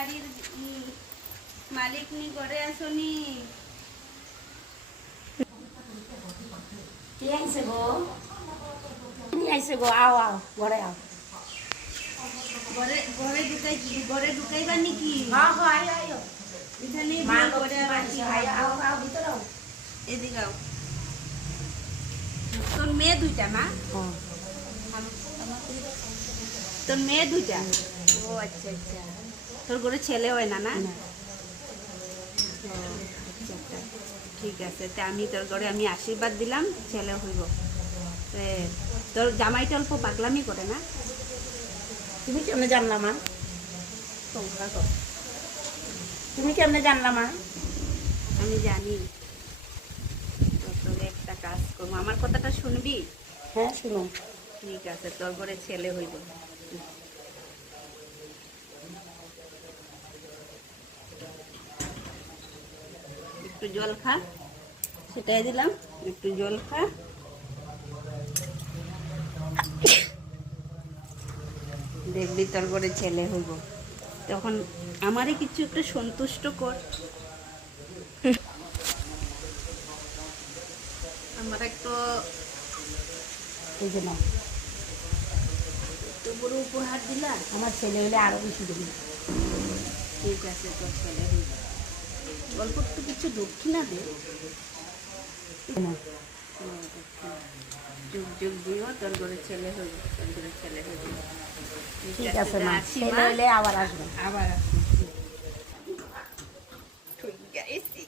বাড়ির মালিক নি ঘরে আসনি। কে আইছে গো? আইছে গো, আও আও ঘরে আও। ঘরে ঘরে ঢুকাইবার নাকি? হ্যাঁ হ্যাঁ আইও আইও। এখানে মা করে আইও আও আও ভিতরে আও। এদিকে আও। তোর মেয়ে দুইটা না? হ্যাঁ। তোর মেয়ে দুইটা? ও আচ্ছা আচ্ছা। তোর ঘরে ছেলে হয় না না? না। ও, আচ্ছা আচ্ছা। ঠিক আছে, তা আমি তোর ঘরে আমি আশীর্বাদ দিলাম, ছেলে হইব। তোর জামাইটা অল্প পাগলামি করে না? তুমি কেমনে জানলা মা? তোমরা কর। তুমি কেমনে জানলা মা? আমি জানি। তোকে একটা কাজ করবো, আমার কথাটা শুনবি? হ্যাঁ শুনো। ঠিক আছে, তোর ঘরে ছেলে হইব। একটু জল খা, সেটাই দিলাম, একটু জল খা। দেখবি তোর ঘরে ছেলে হইব, তখন আমারই কিছু একটু সন্তুষ্ট কর। আমার একটু এই যে না, এত বড় উপহার দিলা। আমার ছেলে হলে আরো বেশি দেবে। ঠিক আছে, তোর ছেলে হইব। অল্প একটু কিছু দক্ষিণা দে। না। যুগ যুগ দিও, তোর ঘরে ছেলে হইব, তোর ঘরে ছেলে হইব। ঠিক আছে মা, আসি ছেলে মা, হলে আবার আসবে। আবার আসি। ঠিক আছে,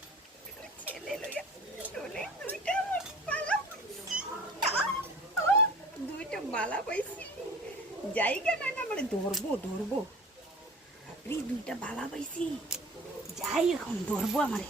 ছেলে লইয়া চলে, দুইটা মালা পাইছি। জায়গা নাই না, মানে ধরবো ধরবো। আপনি দুইটা বালা পাইছি, যাই এখন ধরবো আমারে।